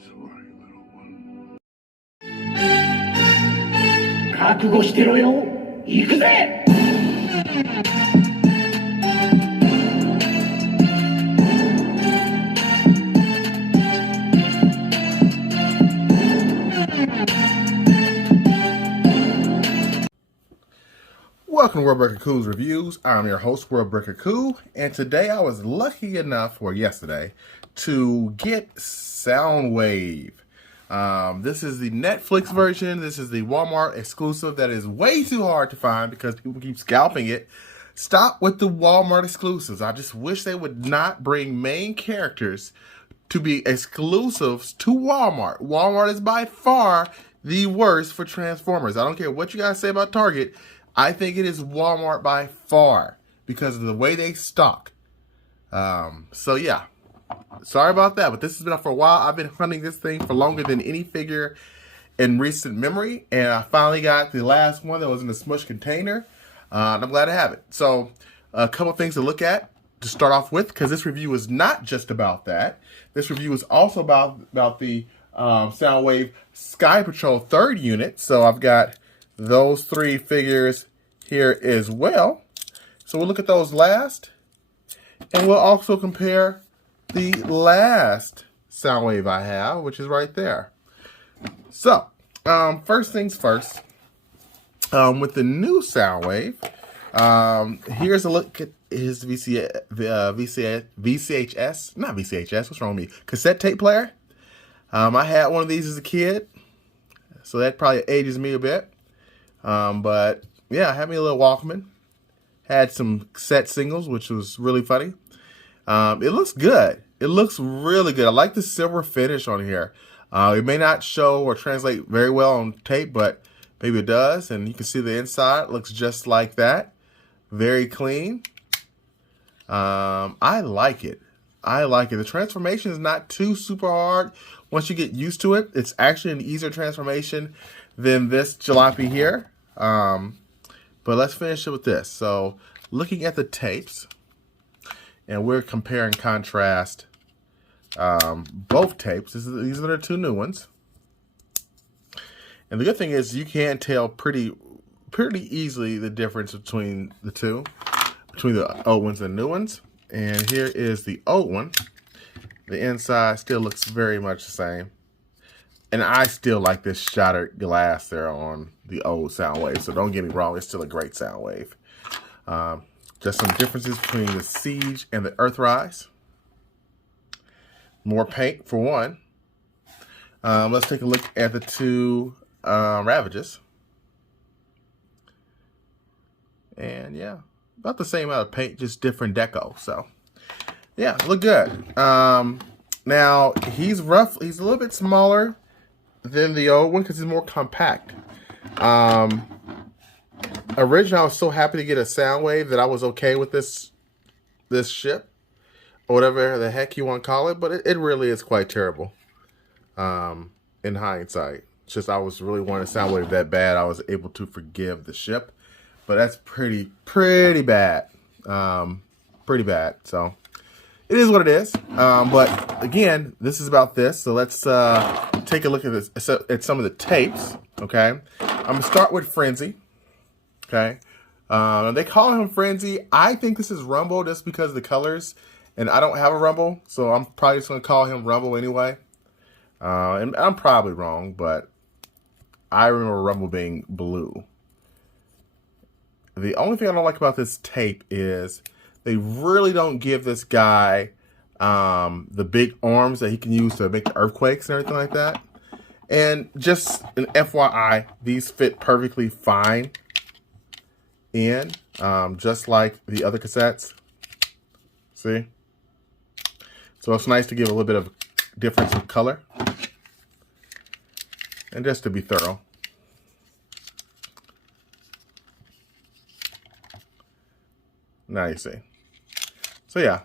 sorry, little one. 覚悟してろよ。行くぜ。Welcome to Worldbreaker Cool's Reviews. I'm your host, Worldbreaker Cool, and today I was lucky enough, or yesterday, to get Soundwave. This is the Netflix version. This is the Walmart exclusive that is way too hard to find because people keep scalping it. Stop with the Walmart exclusives. I just wish they would not bring main characters to be exclusives to Walmart. Walmart is by far the worst for Transformers. I don't care what you guys say about Target. I think it is Walmart by far because of the way they stock. So yeah, sorry about that, but this has been up for a while. I've been hunting this thing for longer than any figure in recent memory, and I finally got the last one that was in the smush container. And I'm glad to have it. So a couple things to look at to start off with, because this review is not just about that. This review is also about the Soundwave Sky Patrol 3rd unit. So I've got those 3 figures here as well. So we'll look at those last, and we'll also compare the last Soundwave I have, which is right there. So first things first, with the new Soundwave, here's a look at his VCHS, not VCHS, what's wrong with me? Cassette tape player. I had one of these as a kid, so that probably ages me a bit. But yeah, I had me a little Walkman. Had some cassette singles, which was really funny. It looks good. It looks really good. I like the silver finish on here. It may not show or translate very well on tape, but maybe it does. And you can see the inside. It looks just like that. Very clean. I like it. I like it. The transformation is not too super hard. Once you get used to it, it's actually an easier transformation than this jalopy here. But let's finish it with this. So looking at the tapes, and we're compare and contrast both tapes. These are the 2 new ones. And the good thing is you can tell pretty easily the difference between the two, between the old ones and new ones. And here is the old one. The inside still looks very much the same. And I still like this shattered glass there on the old Soundwave. So don't get me wrong, it's still a great Soundwave. Just some differences between the Siege and the Earthrise. More paint for one. Let's take a look at the 2 Ravages. And yeah, about the same amount of paint, just different deco. So yeah, look good. Now he's rough. He's a little bit smaller than the old one because it's more compact. Originally, I was so happy to get a Soundwave that I was okay with this ship, or whatever the heck you want to call it, but it really is quite terrible in hindsight. It's just I was really wanting a Soundwave that bad, I was able to forgive the ship, but that's pretty bad. Pretty bad. So it is what it is. But again, this is about this. So let's take a look at this, at some of the tapes. Okay, I'm gonna start with Frenzy. Okay, they call him Frenzy. I think this is Rumble just because of the colors, and I don't have a Rumble, so I'm probably just gonna call him Rumble anyway. And I'm probably wrong, but I remember Rumble being blue. The only thing I don't like about this tape is they really don't give this guy the big arms that he can use to make the earthquakes and everything like that. And just an FYI, these fit perfectly fine in, just like the other cassettes. See? So it's nice to give a little bit of difference in color. And just to be thorough. Now you see. So yeah,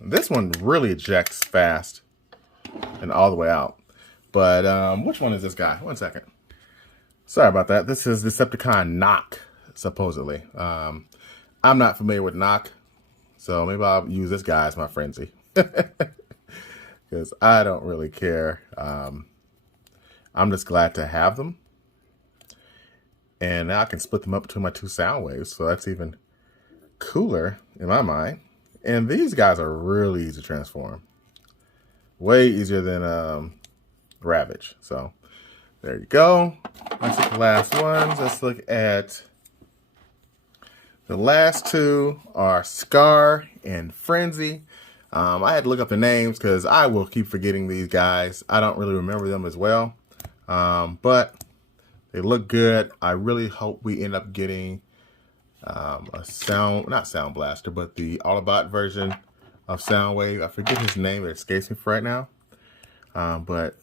this one really ejects fast and all the way out. But which one is this guy? One second. Sorry about that. This is Decepticon Knock, supposedly. I'm not familiar with Knock, so maybe I'll use this guy as my frenzy. because I don't really care. I'm just glad to have them. And now I can split them up between my two sound waves, so that's even cooler in my mind. And these guys are really easy to transform. Way easier than Ravage. So there you go. That's the last ones. Let's look at the last two are Scar and Frenzy. I had to look up the names because I will keep forgetting these guys. I don't really remember them as well. But they look good. I really hope we end up getting a not Sound Blaster, but the Autobot version of Soundwave. I forget his name. It escapes me for right now. But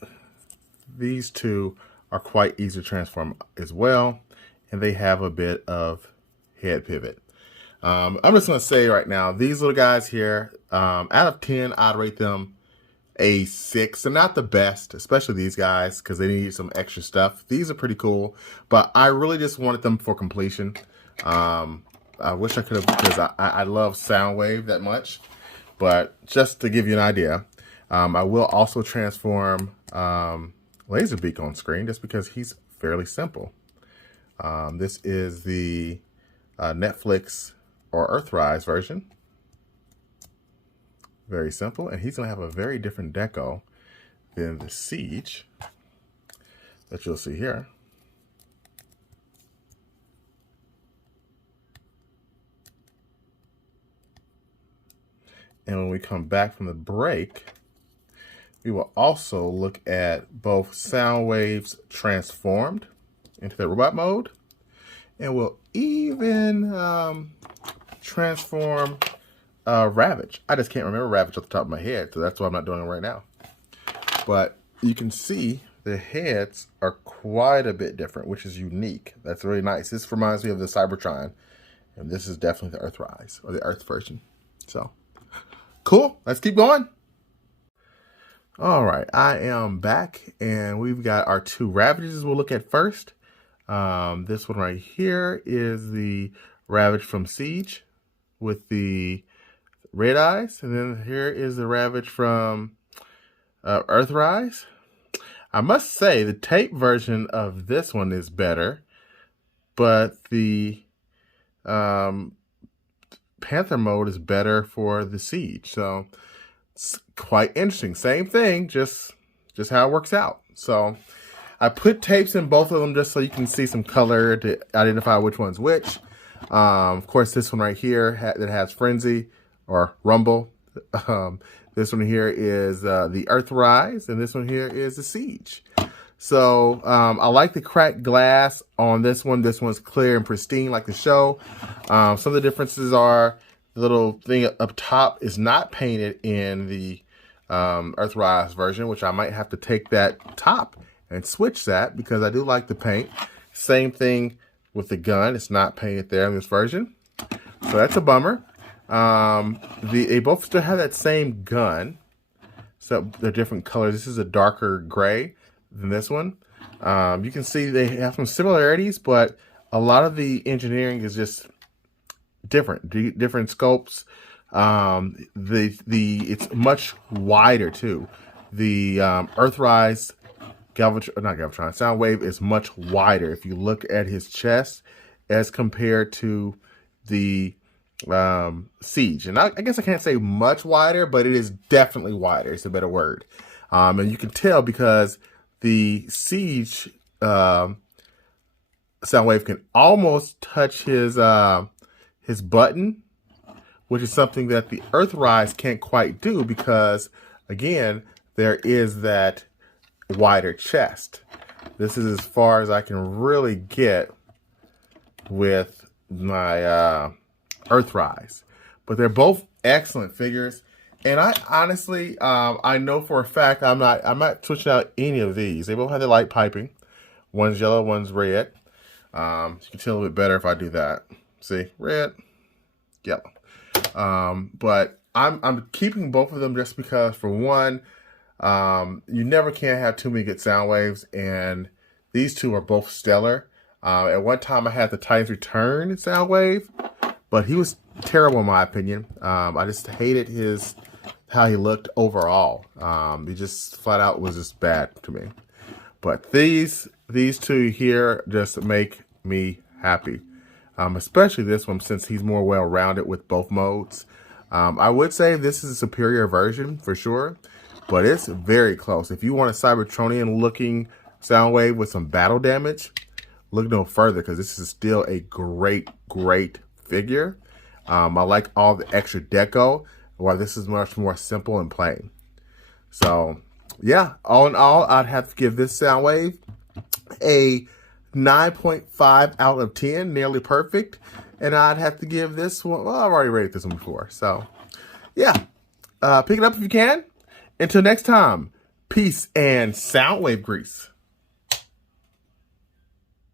these two are quite easy to transform as well. And they have a bit of head pivot. I'm just going to say right now, these little guys here, out of 10, I'd rate them a 6. They're not the best, especially these guys, because they need some extra stuff. These are pretty cool, but I really just wanted them for completion. I wish I could have, because I love Soundwave that much. But just to give you an idea, I will also transform Laserbeak on screen, just because he's fairly simple. This is the Netflix or Earthrise version. Very simple, and he's going to have a very different deco than the Siege that you'll see here. And when we come back from the break, we will also look at both Soundwaves transformed into the robot mode, and we'll even transform Ravage. I just can't remember Ravage off the top of my head, so that's why I'm not doing it right now. But you can see the heads are quite a bit different, which is unique. That's really nice. This reminds me of the Cybertron, and this is definitely the Earthrise, or the Earth version. So, cool. Let's keep going. All right, I am back, and we've got our two Ravages we'll look at first. This one right here is the Ravage from Siege with the red eyes, and then here is the Ravage from Earthrise. I must say the tape version of this one is better, but the Panther mode is better for the Siege. So it's quite interesting. Same thing, just how it works out. So I put tapes in both of them just so you can see some color to identify which one's which. Of course, this one right here that has Frenzy or Rumble. This one here is the Earthrise, and this one here is the Siege. So I like the cracked glass on this one. This one's clear and pristine like the show. Some of the differences are the little thing up top is not painted in the Earthrise version, which I might have to take that top and switch that because I do like the paint. Same thing with the gun. It's not painted there in this version. So that's a bummer. They both still have that same gun, so they're different colors. This is a darker gray than this one. You can see they have some similarities, but a lot of the engineering is just different. Different scopes. It's much wider too. The Earthrise Soundwave is much wider if you look at his chest as compared to the Siege. And I guess I can't say much wider, but it is definitely wider. It's a better word. And you can tell because the Siege Soundwave can almost touch his button, which is something that the Earthrise can't quite do because, again, there is that wider chest. This is as far as I can really get with my Earthrise, but they're both excellent figures. And I honestly, I know for a fact I'm not switching out any of these. They both have the light piping. One's yellow, one's red. You can tell a little bit better if I do that. See, red, yellow. But I'm keeping both of them just because, for one, you never can have too many good sound waves, and these two are both stellar. At one time, I had the Titans Return Soundwave, but he was terrible in my opinion. I just hated his how he looked overall. He just flat out was just bad to me. But these two here just make me happy. Especially this one, since he's more well-rounded with both modes. I would say this is a superior version for sure, but it's very close. If you want a Cybertronian-looking Soundwave with some battle damage, look no further, because this is still a great figure. I like all the extra deco, while this is much more simple and plain. So, yeah, all in all, I'd have to give this Soundwave a 9.5 out of 10, nearly perfect. And I'd have to give this one, well, I've already rated this one before. So, yeah, pick it up if you can. Until next time, peace and Soundwave grease.